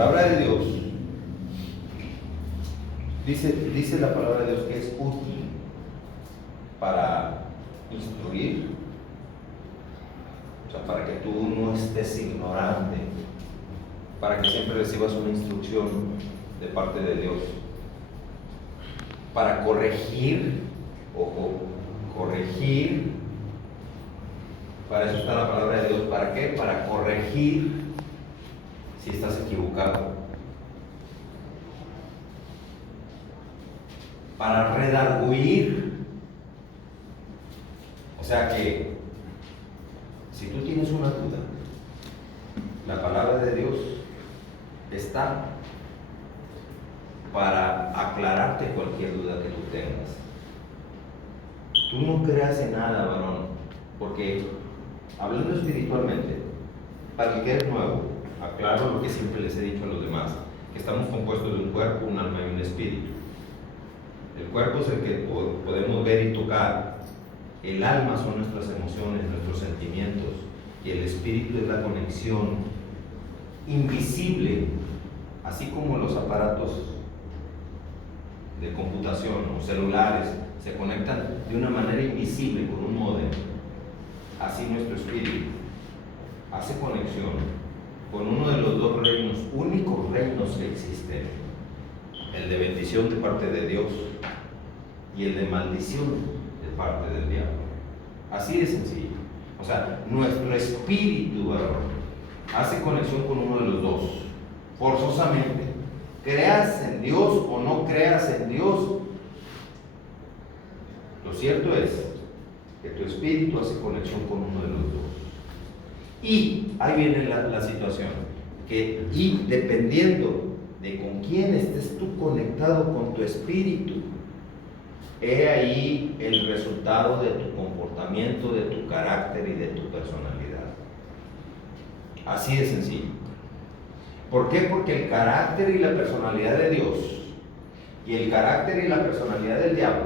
palabra de Dios, dice la palabra de Dios que es útil para instruir, o sea, para que tú no estés ignorante, para que siempre recibas una instrucción de parte de Dios, para corregir, ojo, corregir, para eso está la palabra de Dios. ¿Para qué? Para corregir si estás equivocado, para redarguir. O sea que si tú tienes una duda, la palabra de Dios está para aclararte cualquier duda que tú tengas. Tú no creas en nada, varón, porque hablando espiritualmente, para el que es nuevo, aclaro lo que siempre les he dicho a los demás, que estamos compuestos de un cuerpo, un alma y un espíritu. El cuerpo es el que podemos ver y tocar, el alma son nuestras emociones, nuestros sentimientos, y el espíritu es la conexión invisible, así como los aparatos de computación o celulares se conectan de una manera invisible con un módem. Así nuestro espíritu hace conexión con uno de los dos reinos, únicos reinos que existen: el de bendición de parte de Dios y el de maldición de parte del diablo. Así de sencillo. O sea, nuestro espíritu, hace conexión con uno de los dos, forzosamente. Creas en Dios o no creas en Dios, lo cierto es que tu espíritu hace conexión con uno de los dos. Y ahí viene la situación, y dependiendo de con quién estés tú conectado con tu espíritu, he ahí el resultado de tu comportamiento, de tu carácter y de tu personalidad. Así de sencillo. ¿Por qué? Porque el carácter y la personalidad de Dios y el carácter y la personalidad del diablo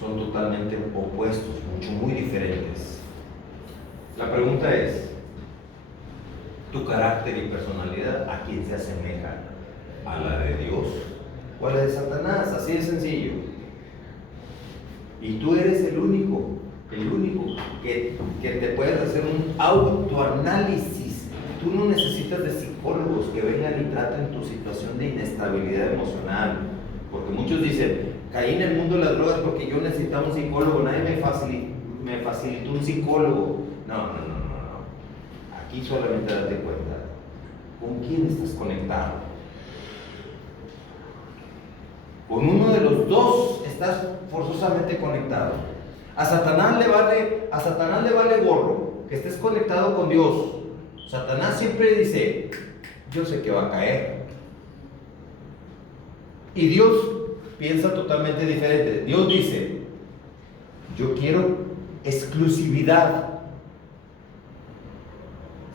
son totalmente opuestos, muy diferentes. La pregunta es, ¿tu carácter y personalidad a quién se asemeja? ¿A la de Dios o a la de Satanás? Así de sencillo. Y tú eres el único que te puedes hacer un autoanálisis. Tú no necesitas de psicólogos que vengan y traten tu situación de inestabilidad emocional, porque muchos dicen, caí en el mundo de las drogas porque yo necesitaba un psicólogo, nadie me facilitó un psicólogo. No. Aquí solamente date cuenta con quién estás conectado. Con uno de los dos estás forzosamente conectado. A Satanás le vale gorro que estés conectado con Dios. Satanás siempre dice, yo sé que va a caer. Y Dios piensa totalmente diferente. Dios dice, yo quiero exclusividad.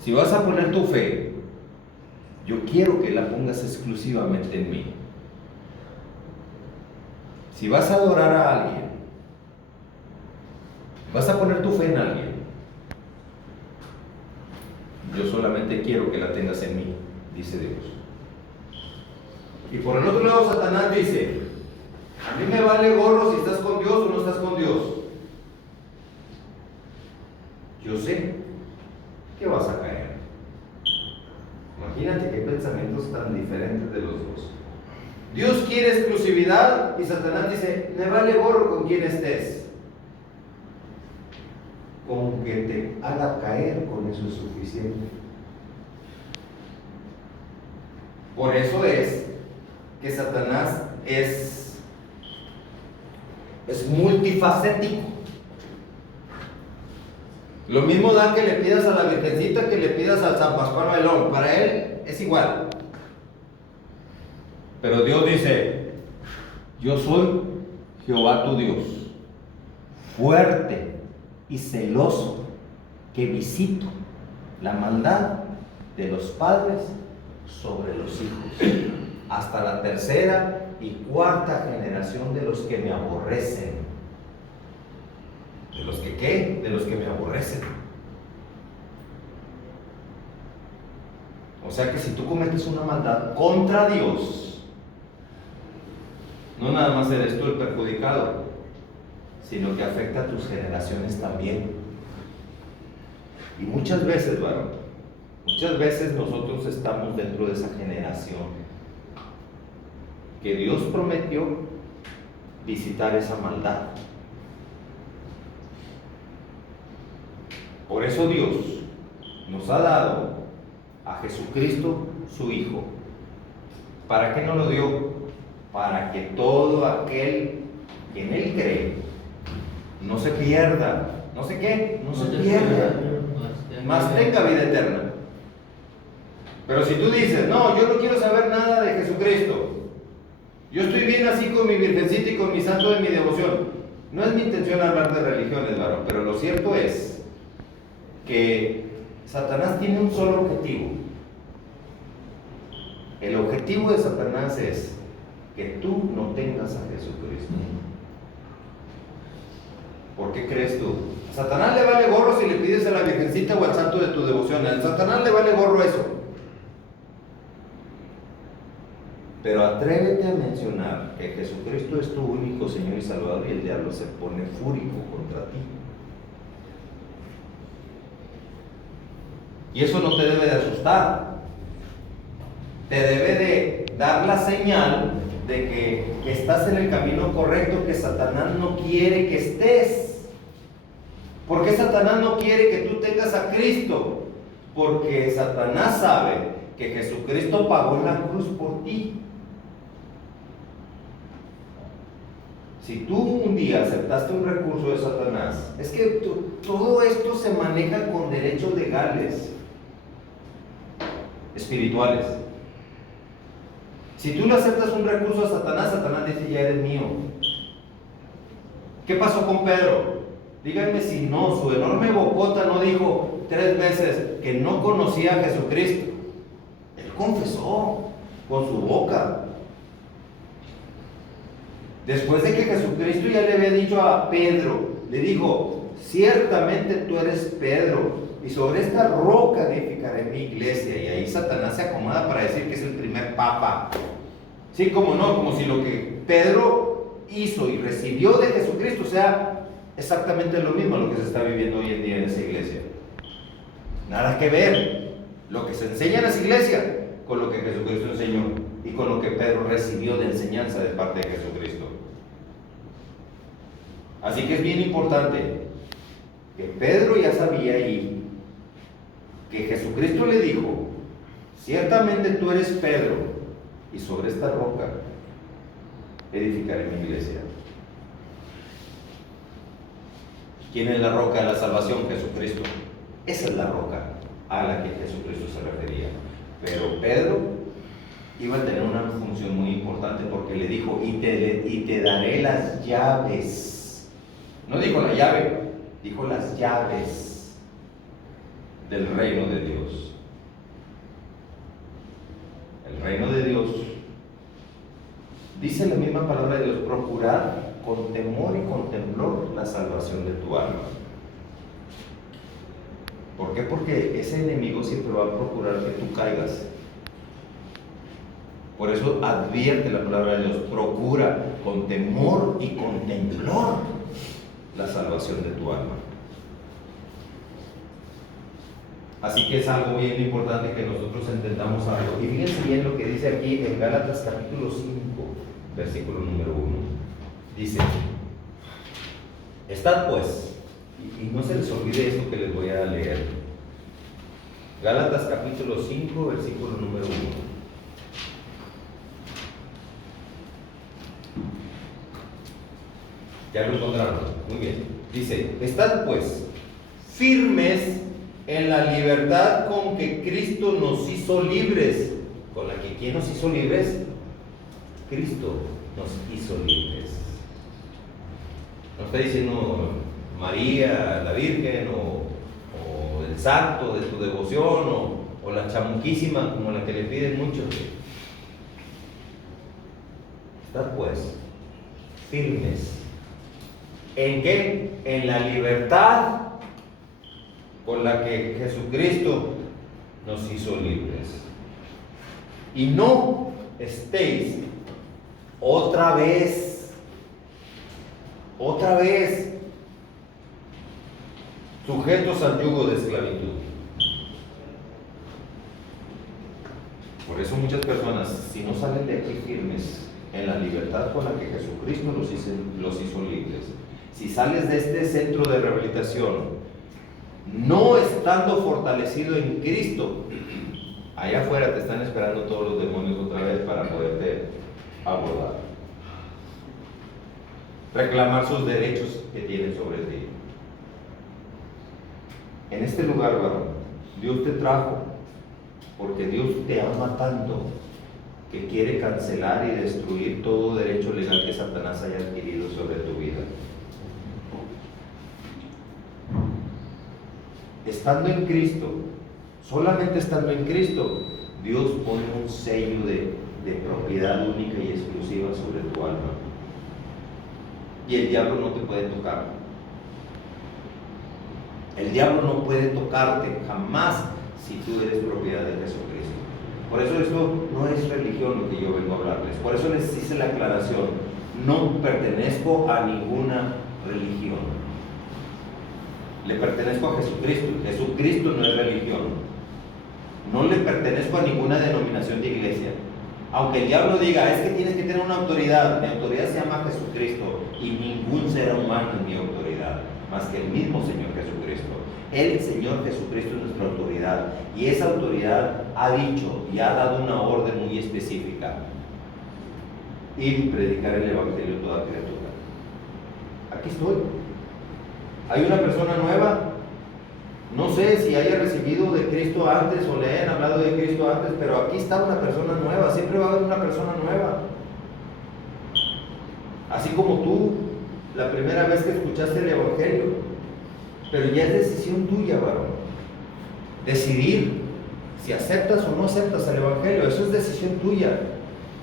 Si vas a poner tu fe, yo quiero que la pongas exclusivamente en mí. Si vas a adorar a alguien, vas a poner tu fe en alguien, yo solamente quiero que la tengas en mí, dice Dios. Y por el otro lado, Satanás dice, a mí me vale gorro si estás con Dios o no estás con Dios. Yo sé que vas a caer. Imagínate qué pensamientos tan diferentes de los dos. Dios quiere exclusividad y Satanás dice, me vale gorro con quien estés. Con que te haga caer, con eso es suficiente. Por eso es que Satanás es multifacético. Lo mismo da que le pidas a la Virgencita que le pidas al San Pascual Bailón. Para él es igual. Pero Dios dice, yo soy Jehová tu Dios, fuerte y celoso, que visito la maldad de los padres sobre los hijos, hasta la tercera y cuarta generación de los que me aborrecen. ¿De los que qué? De los que me aborrecen. O sea que si tú cometes una maldad contra Dios, no nada más eres tú el perjudicado, sino que afecta a tus generaciones también. Y muchas veces, varón, muchas veces nosotros estamos dentro de esa generación que Dios prometió visitar esa maldad. Por eso Dios nos ha dado a Jesucristo, su Hijo. ¿Para qué nos lo dio? Para que todo aquel que en Él cree no se pierda. ¿No sé qué? No se pierda, mas tenga vida eterna. Pero si tú dices, no, yo no quiero saber nada de Jesucristo, yo estoy bien así con mi virgencita y con mi santo de mi devoción. No es mi intención hablar de religiones, varón, pero lo cierto es que Satanás tiene un solo objetivo. El objetivo de Satanás es que tú no tengas a Jesucristo. ¿Por qué crees tú? A Satanás le vale gorro si le pides a la virgencita o al santo de tu devoción. A Satanás le vale gorro eso. Pero atrévete a mencionar que Jesucristo es tu único Señor y Salvador y el diablo se pone fúrico contra ti. Y eso no te debe de asustar. Te debe de dar la señal de que estás en el camino correcto, que Satanás no quiere que estés. ¿Por qué Satanás no quiere que tú tengas a Cristo? Porque Satanás sabe que Jesucristo pagó en la cruz por ti. Si tú un día aceptaste un recurso de Satanás, es que todo esto se maneja con derechos legales, espirituales. Si tú le aceptas un recurso a Satanás, Satanás dice, ya eres mío. ¿Qué pasó con Pedro? Díganme si no, su enorme bocota no dijo 3 veces que no conocía a Jesucristo. Él confesó con su boca. Después de que Jesucristo ya le había dicho a Pedro, le dijo, ciertamente tú eres Pedro, y sobre esta roca edificaré mi iglesia. Y ahí Satanás se acomoda para decir que es el primer papa. Sí, como no, como si lo que Pedro hizo y recibió de Jesucristo sea exactamente lo mismo lo que se está viviendo hoy en día en esa iglesia. Nada que ver lo que se enseña en esa iglesia con lo que Jesucristo enseñó y con lo que Pedro recibió de enseñanza de parte de Jesucristo. Así que es bien importante que Pedro ya sabía ahí que Jesucristo le dijo, ciertamente tú eres Pedro, y sobre esta roca edificaré mi iglesia. ¿Quién es la roca de la salvación? Jesucristo. Esa es la roca a la que Jesucristo se refería. Pero Pedro iba a tener una función muy importante porque le dijo, y te daré las llaves. No dijo la llave, dijo las llaves del reino de Dios. El reino de Dios, dice la misma palabra de Dios, procurar con temor y con temblor la salvación de tu alma. ¿Por qué? Porque ese enemigo siempre va a procurar que tú caigas. Por eso advierte la palabra de Dios, procura con temor y con temblor la salvación de tu alma. Así que es algo bien importante que nosotros entendamos algo. Y fíjense bien lo que dice aquí en Gálatas capítulo 5, versículo número 1. Dice, estad pues, y no se les olvide esto que les voy a leer. Gálatas capítulo 5, versículo número 1. Ya lo encontraron, muy bien. Dice, estad pues firmes en la libertad con que Cristo nos hizo libres. ¿Con la que quién nos hizo libres? Cristo nos hizo libres. No está diciendo María, la Virgen, o el santo de tu devoción, o la chamuquísima como la que le piden muchos. Estad pues firmes. ¿En qué? En la libertad con la que Jesucristo nos hizo libres. y no estéis otra vez sujetos al yugo de esclavitud. Por eso muchas personas, si no salen de aquí firmes en la libertad con la que Jesucristo los hizo libres, si sales de este centro de rehabilitación no estando fortalecido en Cristo, allá afuera te están esperando todos los demonios otra vez para poderte abordar, reclamar sus derechos que tienen sobre ti. En este lugar, varón, Dios te trajo porque Dios te ama tanto que quiere cancelar y destruir todo derecho legal que Satanás haya adquirido sobre tu vida. Estando en Cristo, solamente estando en Cristo, Dios pone un sello de propiedad única y exclusiva sobre tu alma. Y el diablo no te puede tocar. El diablo no puede tocarte jamás si tú eres propiedad de Jesucristo. Por eso esto no es religión lo que yo vengo a hablarles. Por eso les hice la aclaración. No pertenezco a ninguna religión. Le pertenezco a Jesucristo. Jesucristo no es religión. No le pertenezco a ninguna denominación de iglesia. Aunque el diablo diga, es que tienes que tener una autoridad. Mi autoridad se llama Jesucristo. Y ningún ser humano es mi autoridad, más que el mismo Señor Jesucristo. El Señor Jesucristo es nuestra autoridad. Y esa autoridad ha dicho y ha dado una orden muy específica: ir y predicar el Evangelio a toda criatura. Aquí estoy. Hay una persona nueva, no sé si haya recibido de Cristo antes o le hayan hablado de Cristo antes, pero aquí está una persona nueva. Siempre va a haber una persona nueva. Así como tú, la primera vez que escuchaste el Evangelio, pero ya es decisión tuya, varón, decidir si aceptas o no aceptas el Evangelio. Eso es decisión tuya,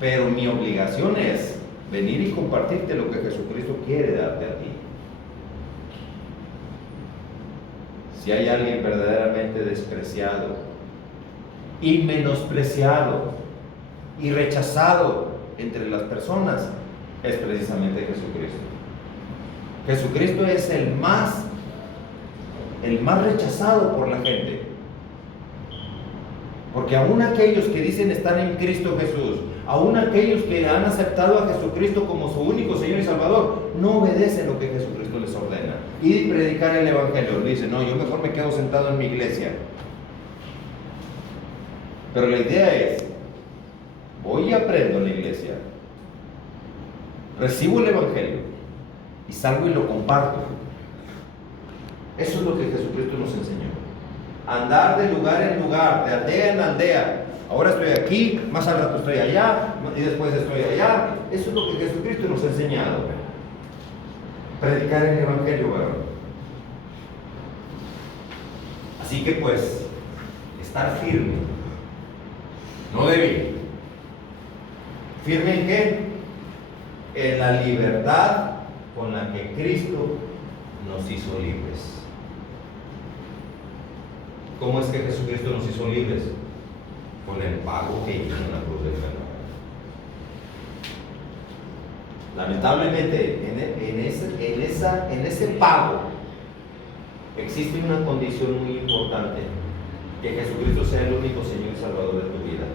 pero mi obligación es venir y compartirte lo que Jesucristo quiere darte a ti. Si hay alguien verdaderamente despreciado y menospreciado y rechazado entre las personas, es precisamente Jesucristo. Jesucristo es el más rechazado por la gente. Porque aún aquellos que dicen estar en Cristo Jesús, aún aquellos que han aceptado a Jesucristo como su único Señor y Salvador, no obedecen lo que Jesucristo les ordena. Y predicar el Evangelio. Dicen, no, yo mejor me quedo sentado en mi iglesia. Pero la idea es, voy y aprendo en la iglesia, recibo el Evangelio y salgo y lo comparto. Eso es lo que Jesucristo nos enseñó. Andar de lugar en lugar, de aldea en aldea. Ahora estoy aquí, más al rato estoy allá, y después estoy allá. Eso es lo que Jesucristo nos ha enseñado. Predicar el Evangelio, ¿verdad? Así que pues, estar firme, no débil. ¿Firme en qué? En la libertad con la que Cristo nos hizo libres. ¿Cómo es que Jesucristo nos hizo libres? Con el pago que hizo en la cruz del Calvario. Lamentablemente, en ese pago existe una condición muy importante: que Jesucristo sea el único Señor y Salvador de tu vida.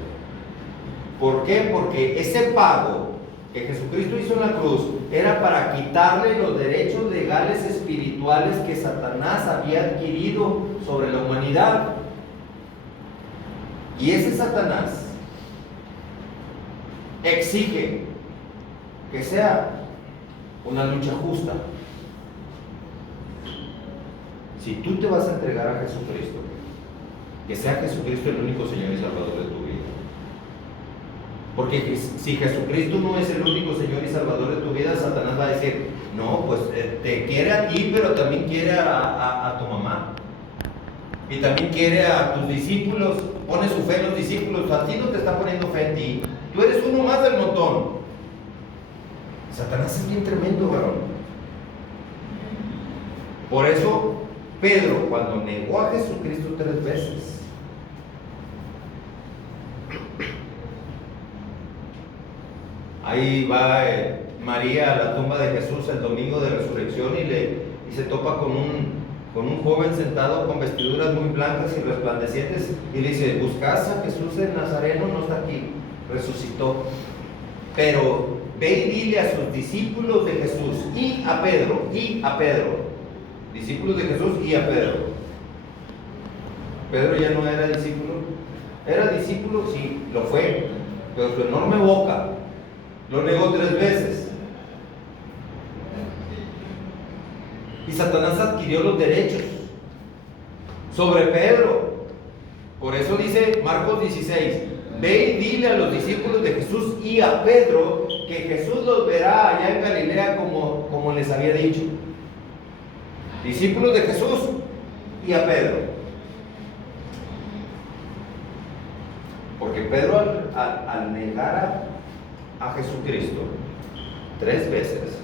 ¿Por qué? Porque ese pago que Jesucristo hizo en la cruz era para quitarle los derechos legales espirituales que Satanás había adquirido sobre la humanidad. Y ese Satanás exige que sea una lucha justa. Si tú te vas a entregar a Jesucristo, que sea Jesucristo el único Señor y Salvador de tu vida. Porque si Jesucristo no es el único Señor y Salvador de tu vida, Satanás va a decir, no, pues te quiere a ti, pero también quiere a tu mamá. Y también quiere a tus discípulos, pone su fe en los discípulos. A ti no te está poniendo fe en ti. Tú eres uno más del montón. Satanás es bien tremendo, varón. Por eso, Pedro, cuando negó a Jesucristo 3 veces, Ahí va María a la tumba de Jesús el domingo de resurrección y se topa con un joven sentado con vestiduras muy blancas y resplandecientes y le dice: ¿buscas a Jesús el Nazareno? No está aquí, resucitó. Pero ve y dile a sus discípulos de Jesús y a Pedro, discípulos de Jesús y a Pedro. Pedro ya no era discípulo, sí, lo fue, pero su enorme boca lo negó 3 veces. Y Satanás adquirió los derechos sobre Pedro. Por eso dice Marcos 16: ve y dile a los discípulos de Jesús y a Pedro que Jesús los verá allá en Galilea como les había dicho. Discípulos de Jesús y a Pedro. Porque Pedro al negar a Jesucristo 3 veces,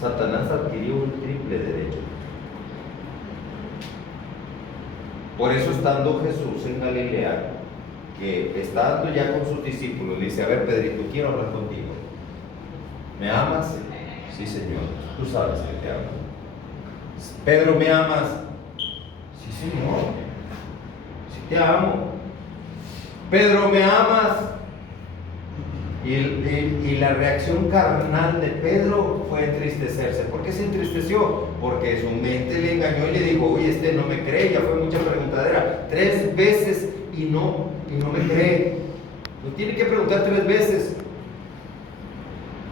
Satanás adquirió un triple derecho. Por eso, estando Jesús en Galilea, que estando ya con sus discípulos, le dice: a ver, Pedrito, quiero hablar contigo. ¿Me amas? Sí, Señor, tú sabes que te amo. Pedro, ¿me amas? Sí, Señor, sí te amo. Pedro, ¿me amas? Y la reacción carnal de Pedro fue entristecerse. ¿Por qué se entristeció? Porque su mente le engañó y le dijo: oye, este no me cree, ya fue mucha preguntadera. 3 veces y no me cree. Lo tiene que preguntar 3 veces.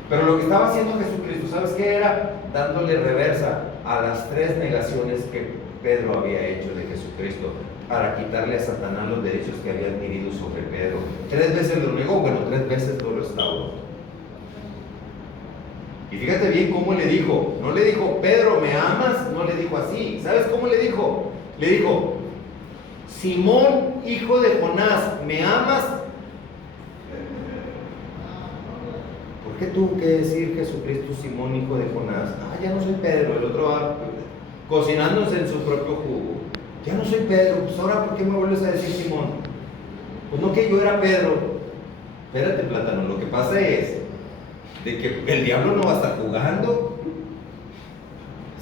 Pero lo que estaba haciendo Jesucristo, ¿sabes qué era? Dándole reversa a las 3 negaciones que Pedro había hecho de Jesucristo, para quitarle a Satanás los derechos que había adquirido sobre Pedro. 3 veces lo negó, bueno, 3 veces lo restauró. Y fíjate bien cómo le dijo. No le dijo: Pedro, ¿me amas? No le dijo así. ¿Sabes cómo le dijo? Le dijo: Simón, hijo de Jonás, ¿me amas? ¿Por qué tuvo que decir Jesucristo Simón, hijo de Jonás? Ya no soy Pedro, el otro va cocinándose en su propio jugo. Ya no soy Pedro, pues ahora ¿por qué me vuelves a decir Simón? Pues no, que yo era Pedro. Espérate, plátano, lo que pasa es de que el diablo no va a estar jugando.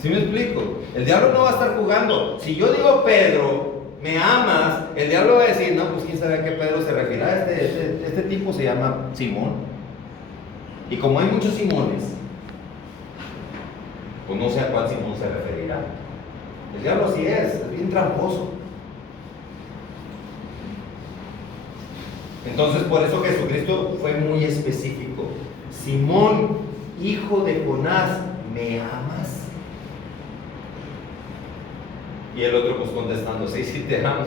¿Sí me explico? El diablo no va a estar jugando. Si yo digo: Pedro, ¿me amas? El diablo va a decir: no, pues quién sabe a qué Pedro se refiere. Este tipo se llama Simón. Y como hay muchos Simones, pues no sé a cuál Simón se referirá. El diablo así es bien tramposo. Entonces, por eso Jesucristo fue muy específico: Simón, hijo de Jonás, ¿me amas? Y el otro pues contestando: sí, sí te amo.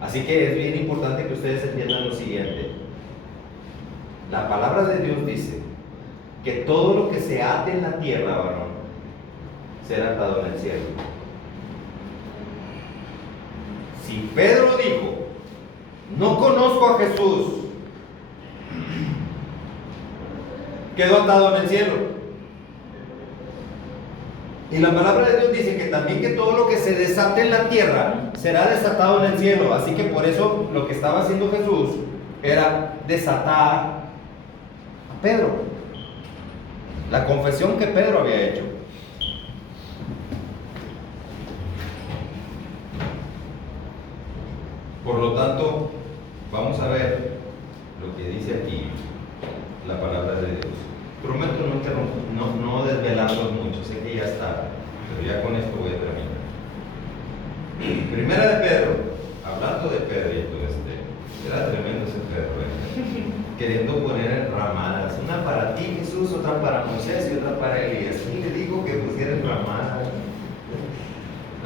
Así que es bien importante que ustedes entiendan lo siguiente. La palabra de Dios dice que todo lo que se ate en la tierra, varón, será atado en el cielo. Si Pedro dijo: no conozco a Jesús, quedó atado en el cielo. Y la palabra de Dios dice que también que todo lo que se desate en la tierra será desatado en el cielo. Así que por eso lo que estaba haciendo Jesús era desatar a Pedro, la confesión que Pedro había hecho. Por lo tanto, vamos a ver lo que dice aquí la palabra de Dios. Prometo no desvelarlos mucho, sé que ya está, pero ya con esto voy a terminar. Primera de Pedro, hablando de Pedrito, era tremendo ese Pedro, queriendo poner ramadas, una para ti, Jesús, otra para Moisés y otra para Elías. Y le dijo que pusieran ramadas.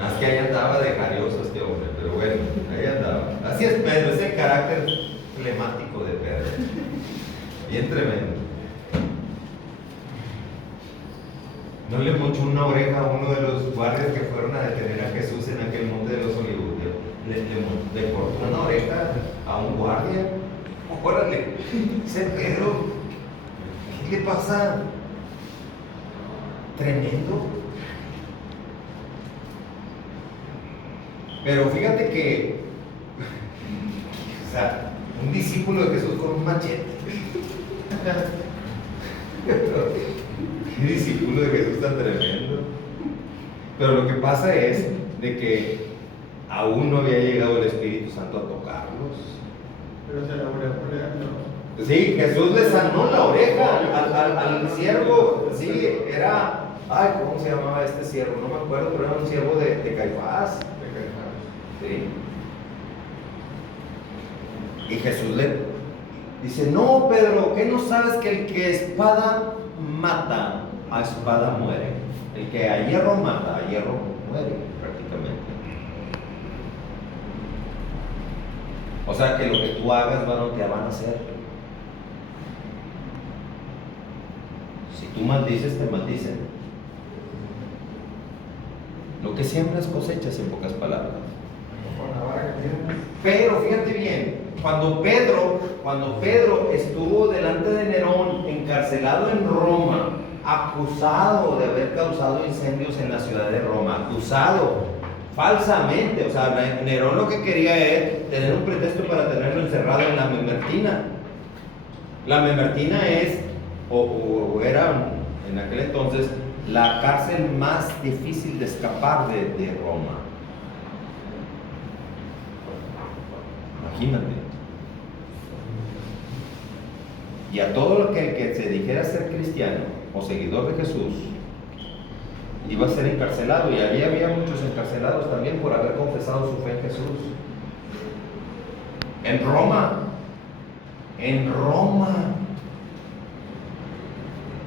Más que ahí andaba de jarioso este hombre, pero bueno, ahí andaba. Así es Pedro, ese carácter flemático de Pedro, bien tremendo. No le mochó una oreja a uno de los guardias que fueron a detener a Jesús en aquel monte de los olivos. Le cortó una oreja a un guardia. Órale, ese Pedro, ¿qué le pasa? Tremendo. Pero fíjate que, o sea, Un discípulo de Jesús con un machete. Qué discípulo de Jesús tan tremendo. Pero lo que pasa es de que aún no había llegado el Espíritu Santo a tocarlos. Pero se la oreja. Sí, Jesús le sanó la oreja al siervo. Sí, era, ay, ¿cómo se llamaba este siervo? No me acuerdo, pero era un siervo de Caifás. Sí. Y Jesús le dice, no, Pedro, ¿qué no sabes que el que espada mata, a espada muere? El que a hierro mata, a hierro muere, prácticamente. O sea que lo que tú hagas, varón, te van a hacer. Si tú maldices, te maldicen. Lo que siembras cosechas, en pocas palabras. Pero fíjate bien, cuando Pedro estuvo delante de Nerón, encarcelado en Roma, acusado de haber causado incendios en la ciudad de Roma, acusado falsamente, o sea, Nerón lo que quería es tener un pretexto para tenerlo encerrado en la Memertina. La Memertina es, o era en aquel entonces, la cárcel más difícil de escapar de Roma. Imagínate. Y a todo el que se dijera ser cristiano o seguidor de Jesús iba a ser encarcelado, y allí había muchos encarcelados también por haber confesado su fe en Jesús. En Roma.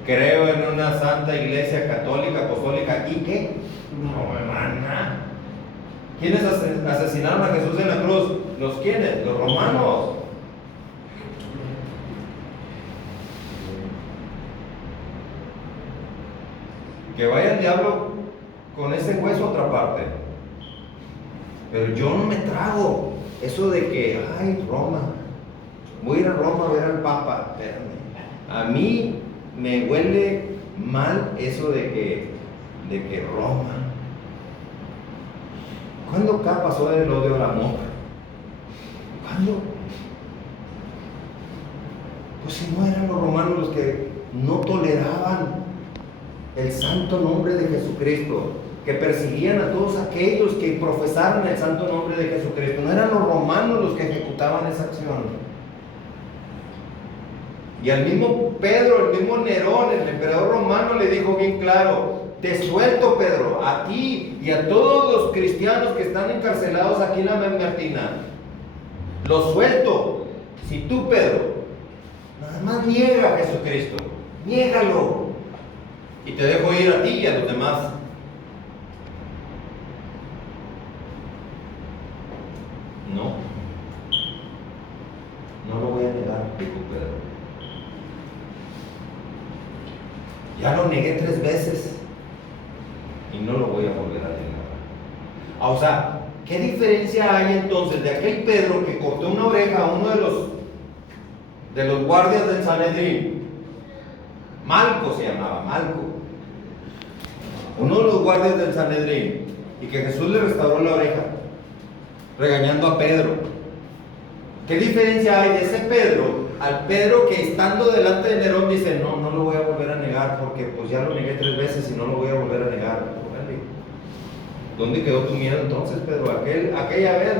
Creo en una santa iglesia católica, apostólica, ¿y qué? Romana. ¿Quiénes asesinaron a Jesús en la cruz? ¿Los quiénes? Los romanos. Que vaya el diablo con ese hueso a otra parte. Pero yo no me trago eso de que, ay, Roma, voy a ir a Roma a ver al Papa. Espérame. A mí me huele mal eso de que Roma. ¿Cuándo acá pasó del odio al amor? ¿Cuándo? Pues si no eran los romanos los que no toleraban el santo nombre de Jesucristo, que perseguían a todos aquellos que profesaron el santo nombre de Jesucristo. No eran los romanos los que ejecutaban esa acción. Y al mismo Pedro, el mismo Nerón, el emperador romano, le dijo bien claro: te suelto, Pedro, a ti y a todos los cristianos que están encarcelados aquí en la Memertina. Los suelto. Si tú, Pedro, nada más niega a Jesucristo, niégalo, y te dejo ir a ti y a los demás. No lo voy a negar, dijo Pedro. Ya lo negué 3 veces y no lo voy a volver a negar. O sea, ¿qué diferencia hay entonces de aquel Pedro que cortó una oreja a uno de los guardias del Sanedrín? Malco se llamaba, Malco. Uno de los guardias del Sanedrín, y que Jesús le restauró la oreja, regañando a Pedro. ¿Qué diferencia hay de ese Pedro al Pedro que estando delante de Nerón dice: no lo voy a volver a negar porque pues ya lo negué 3 veces y no lo voy a volver a negar? ¿Dónde quedó tu miedo entonces, Pedro? Aquella vez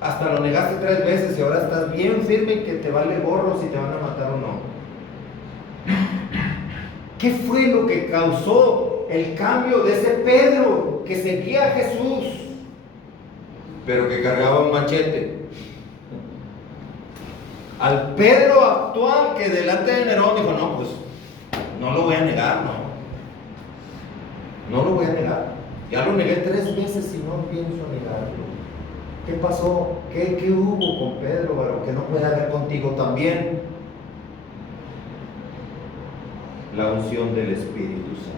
hasta lo negaste 3 veces y ahora estás bien firme y que te vale gorro si te van a matar o no. ¿Qué fue lo que causó el cambio de ese Pedro que seguía a Jesús, pero que cargaba un machete, al Pedro actual que delante de Nerón dijo: no, pues no lo voy a negar, no lo voy a negar, ya lo negué 3 veces y no pienso negarlo? ¿Qué pasó? ¿Qué hubo con Pedro, varón, que no puede haber contigo también? La unción del Espíritu Santo.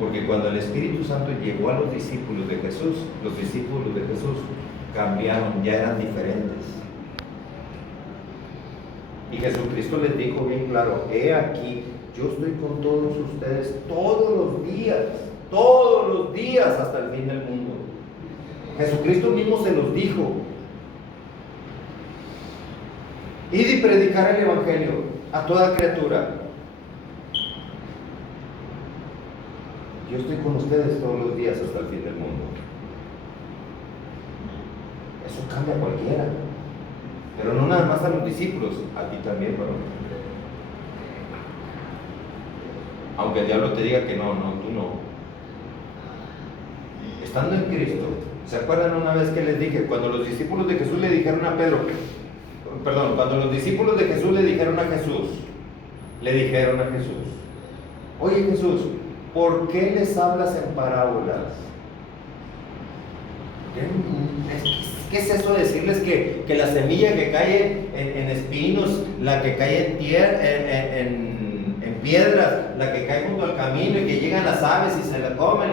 Porque cuando el Espíritu Santo llegó a los discípulos de Jesús cambiaron, ya eran diferentes. Y Jesucristo les dijo bien claro: he aquí, yo estoy con todos ustedes todos los días hasta el fin del mundo. Jesucristo mismo se los dijo. Id y predicar el Evangelio a toda criatura. Yo estoy con ustedes todos los días hasta el fin del mundo. Eso cambia a cualquiera. Pero no nada más a los discípulos, a ti también, varón. Aunque el diablo te diga que no, tú no. Estando en Cristo, ¿se acuerdan una vez que les dije, cuando los discípulos de Jesús le dijeron a Pedro, cuando los discípulos de Jesús le dijeron a Jesús, oye Jesús, ¿por qué les hablas en parábolas? ¿Qué es eso de decirles que la semilla que cae en espinos, la que cae en tierra, en piedras, la que cae junto al camino y que llegan las aves y se la comen?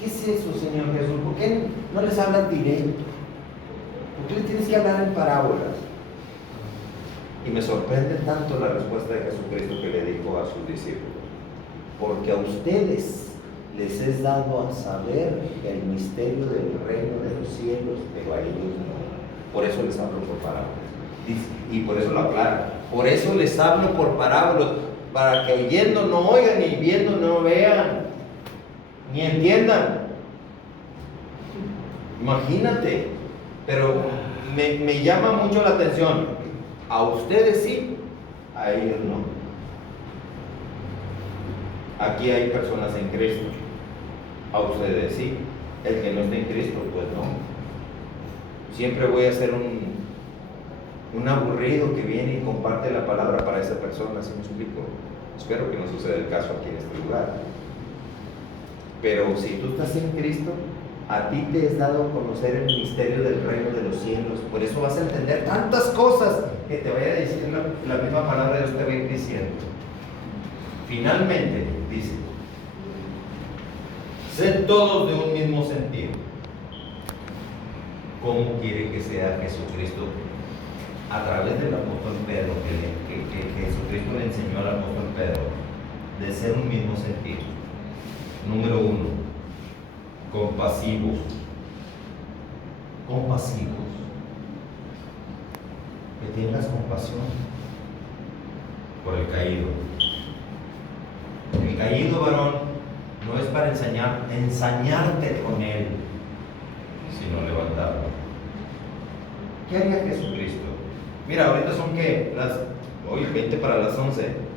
¿Qué es eso, Señor Jesús? ¿Por qué no les hablas directo? ¿Por qué les tienes que hablar en parábolas? Y me sorprende tanto la respuesta de Jesucristo que le dijo a sus discípulos: porque a ustedes les es dado a saber el misterio del reino de los cielos, pero a ellos no. Por eso les hablo por parábolas. Y por eso lo aclaro. Por eso les hablo por parábolas, para que oyendo no oigan y viendo no vean, ni entiendan. Imagínate. Pero me llama mucho la atención. A ustedes sí, a ellos no. Aquí hay personas en Cristo. A ustedes sí. El que no está en Cristo, pues no. Siempre voy a ser un aburrido que viene y comparte la palabra para esa persona, ¿sí me explico? Espero que no suceda el caso aquí en este lugar. Pero si tú estás en Cristo, a ti te es dado conocer el misterio del reino de los cielos. Por eso vas a entender tantas cosas que te vaya a decir la misma palabra de Dios te va a ir diciendo. Finalmente, dice: sed todos de un mismo sentido. ¿Cómo quiere que sea Jesucristo? A través del apóstol Pedro, que Jesucristo le enseñó al apóstol Pedro, de ser un mismo sentido. Número 1, compasivos. Que tengas compasión por el caído. El caído, varón, no es para ensañarte con él, sino levantarlo. ¿Qué haría Jesucristo? Mira, ahorita son que hoy 20 para las 11.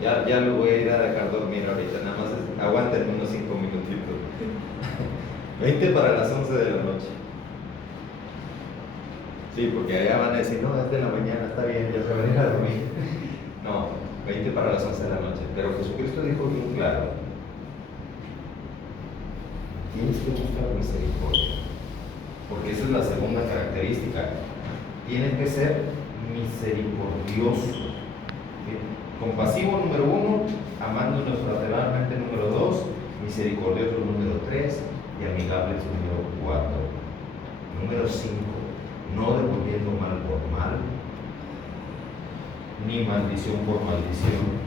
Ya lo voy a ir a dejar dormir ahorita, nada más aguanten unos 5 minutitos. 20 para las 11 de la noche. Sí, porque allá van a decir, no, es de la mañana, está bien, ya se van a ir a dormir. No, 20 para las 11 de la noche. Pero Jesucristo dijo bien claro: tienes que buscar misericordia. Porque esa es la segunda característica. Tienes que ser misericordioso. ¿Sí? Compasivo, número 1, amándonos fraternalmente, número 2, misericordioso, número 3, y amigables, número 4. Número 5, no devolviendo mal por mal, ni maldición por maldición.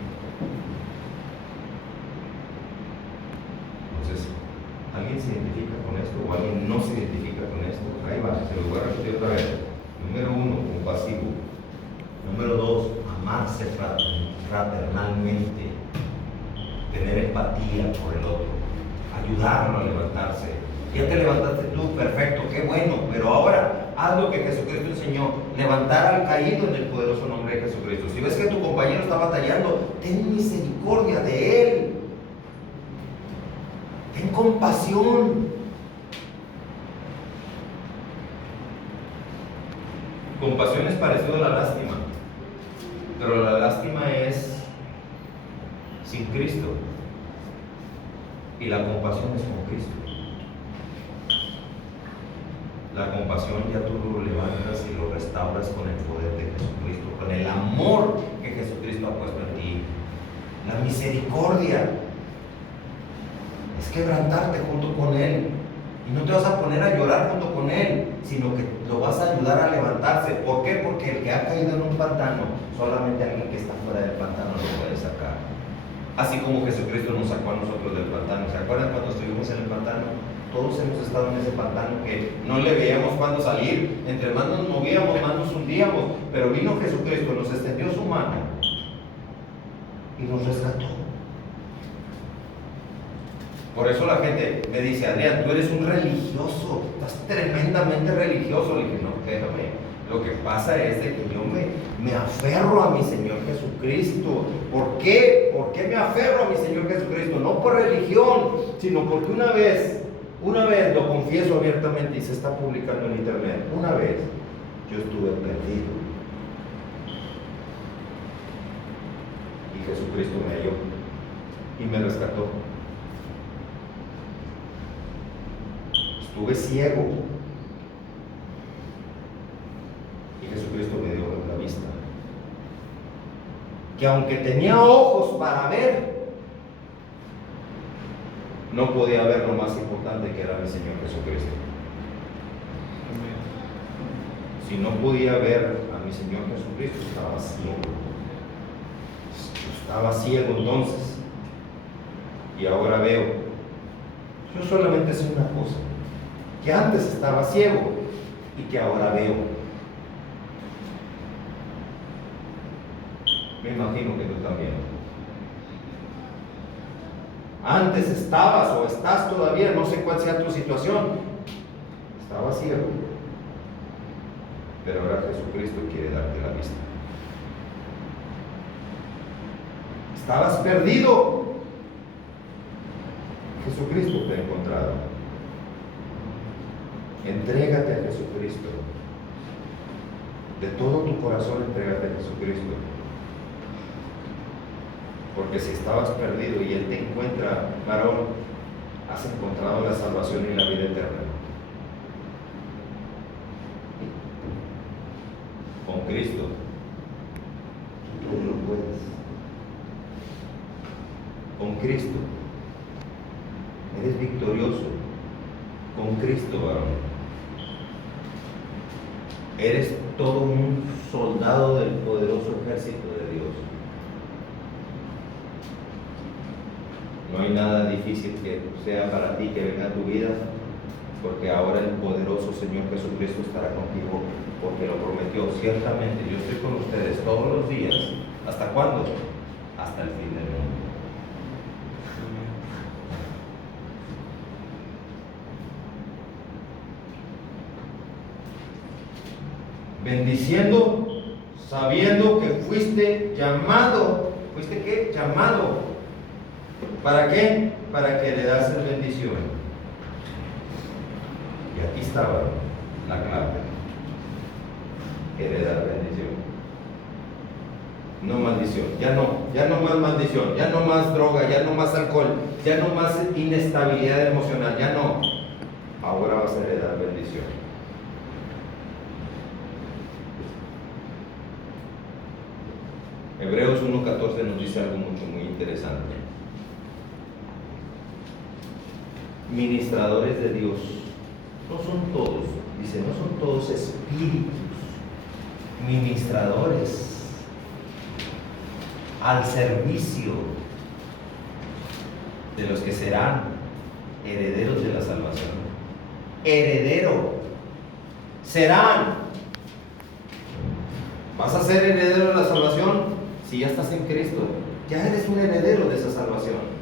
Entonces, ¿alguien se identifica con esto o alguien no se identifica con esto? Ahí va, se lo voy a repetir otra vez. Número 1, compasivo. Número 2, amarse fraternalmente, tener empatía por el otro, ayudarlo a levantarse. Ya te levantaste tú, perfecto, qué bueno, pero ahora haz lo que Jesucristo enseñó: levantar al caído en el poderoso nombre de Jesucristo. Si ves que tu compañero está batallando, ten misericordia de él, ten compasión. Compasión es parecido a la lástima, pero la lástima es sin Cristo y la compasión es con Cristo. La compasión ya tú lo levantas y lo restauras con el poder de Jesucristo, con el amor que Jesucristo ha puesto en ti. La misericordia es quebrantarte junto con Él. Y no te vas a poner a llorar junto con Él, sino que lo vas a ayudar a levantarse. ¿Por qué? Porque el que ha caído en un pantano, solamente alguien que está fuera del pantano lo puede sacar. Así como Jesucristo nos sacó a nosotros del pantano. ¿Se acuerdan cuando estuvimos en el pantano? Todos hemos estado en ese pantano que no le veíamos cuándo salir. Entre más nos movíamos, más nos hundíamos. Pero vino Jesucristo, nos extendió su mano y nos rescató. Por eso la gente me dice: Adrián, tú eres un religioso, estás tremendamente religioso. Le dije: no, déjame. Lo que pasa es de que yo me aferro a mi Señor Jesucristo. ¿Por qué? ¿Por qué me aferro a mi Señor Jesucristo? No por religión, sino porque una vez, lo confieso abiertamente y se está publicando en internet, una vez yo estuve perdido y Jesucristo me halló y me rescató. Estuve ciego y Jesucristo me dio la vista. Que aunque tenía ojos para ver, no podía ver lo más importante, que era mi Señor Jesucristo. Si no podía ver a mi Señor Jesucristo, estaba ciego. Estaba ciego entonces. Y ahora veo. Yo solamente sé una cosa: que antes estaba ciego y que ahora veo. Me imagino que tú también. Antes estabas o estás todavía, no sé cuál sea tu situación, estabas ciego, pero ahora Jesucristo quiere darte la vista. Estabas perdido, Jesucristo te ha encontrado. Entrégate a Jesucristo. De todo tu corazón, entrégate a Jesucristo. Porque si estabas perdido y Él te encuentra, varón, has encontrado la salvación y la vida eterna. Con Cristo, tú lo puedes. Con Cristo, eres victorioso. Con Cristo, varón, eres todo un soldado del poderoso ejército de Dios. No hay nada difícil que sea para ti que venga a tu vida, porque ahora el poderoso Señor Jesucristo estará contigo, porque lo prometió. Ciertamente yo estoy con ustedes todos los días. ¿Hasta cuándo? Hasta el fin del mundo. Bendiciendo, sabiendo que fuiste llamado. ¿Fuiste qué? Llamado. ¿Para qué? Para que le das bendición. Y aquí estaba la clave: heredar bendición. No maldición. Ya no más maldición, ya no más droga, ya no más alcohol, ya no más inestabilidad emocional, ya no. Ahora vas a heredar bendición. Hebreos 1:14 nos dice algo muy interesante. Ministradores de Dios, no son todos, dice, no son todos espíritus, ministradores al servicio de los que serán herederos de la salvación. Heredero, serán. ¿Vas a ser heredero de la salvación? Si ya estás en Cristo, ya eres un heredero de esa salvación.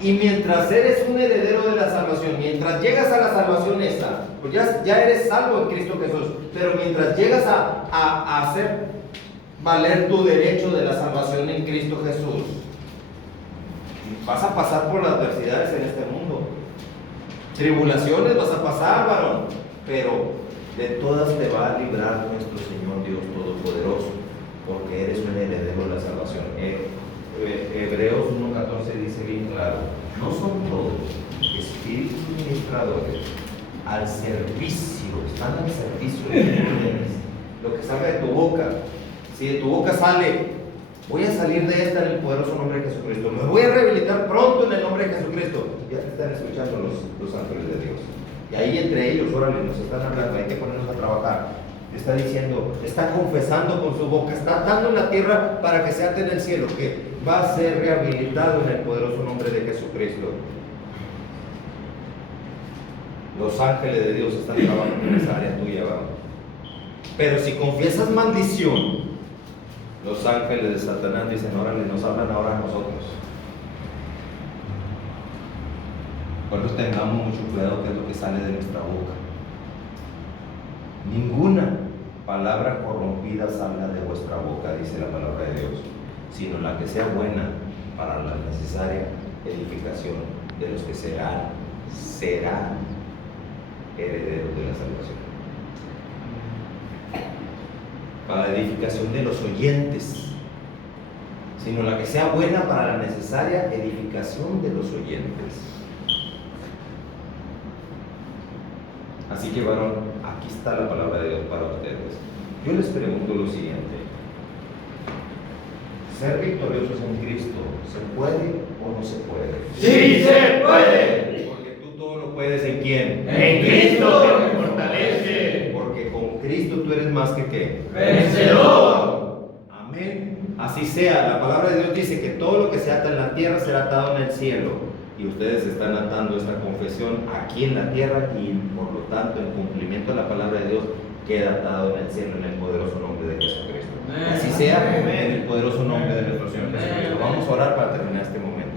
Y mientras eres un heredero de la salvación, mientras llegas a la salvación esa, pues ya eres salvo en Cristo Jesús, pero mientras llegas a hacer valer tu derecho de la salvación en Cristo Jesús, vas a pasar por las adversidades en este mundo. Tribulaciones vas a pasar, varón, pero de todas te va a librar nuestro Señor Dios Todopoderoso, porque eres un heredero de la salvación. Hebreos 1:14 dice bien claro: no son todos espíritus ministradores al servicio, están al servicio de ustedes. Lo que salga de tu boca, si de tu boca sale: voy a salir de esta en el poderoso nombre de Jesucristo, me voy a rehabilitar pronto en el nombre de Jesucristo, ya te están escuchando los ángeles de Dios. Y ahí entre ellos, órale, nos están hablando, hay que ponernos a trabajar. Está diciendo, está confesando con su boca, está atando en la tierra para que se ate en el cielo, que va a ser rehabilitado en el poderoso nombre de Jesucristo. Los ángeles de Dios están trabajando en esa área tuya, ¿verdad? Pero si confiesas maldición, los ángeles de Satanás dicen, órale, nos hablan ahora a nosotros. Por eso tengamos mucho cuidado qué es lo que sale de nuestra boca. Ninguna palabra corrompida salga de vuestra boca, dice la palabra de Dios, sino la que sea buena para la necesaria edificación de los que serán herederos de la salvación. Para la edificación de los oyentes, sino la que sea buena para la necesaria edificación de los oyentes. Así que, varón, aquí está la palabra de Dios para ustedes. Yo les pregunto lo siguiente: ¿ser victoriosos en Cristo se puede o no se puede? ¡Sí se puede! Porque tú todo lo puedes ¿en quién? En Cristo que me fortalece. Porque con Cristo tú eres más que ¿qué? Vencedor. Amén. Así sea. La palabra de Dios dice que todo lo que se ata en la tierra será atado en el cielo. Y ustedes están atando esta confesión aquí en la tierra y por lo tanto en cumplimiento de la palabra de Dios queda atado en el cielo en el poderoso nombre de Jesucristo. Así sea, en el poderoso nombre de nuestro Señor Jesucristo. Vamos a orar para terminar este momento.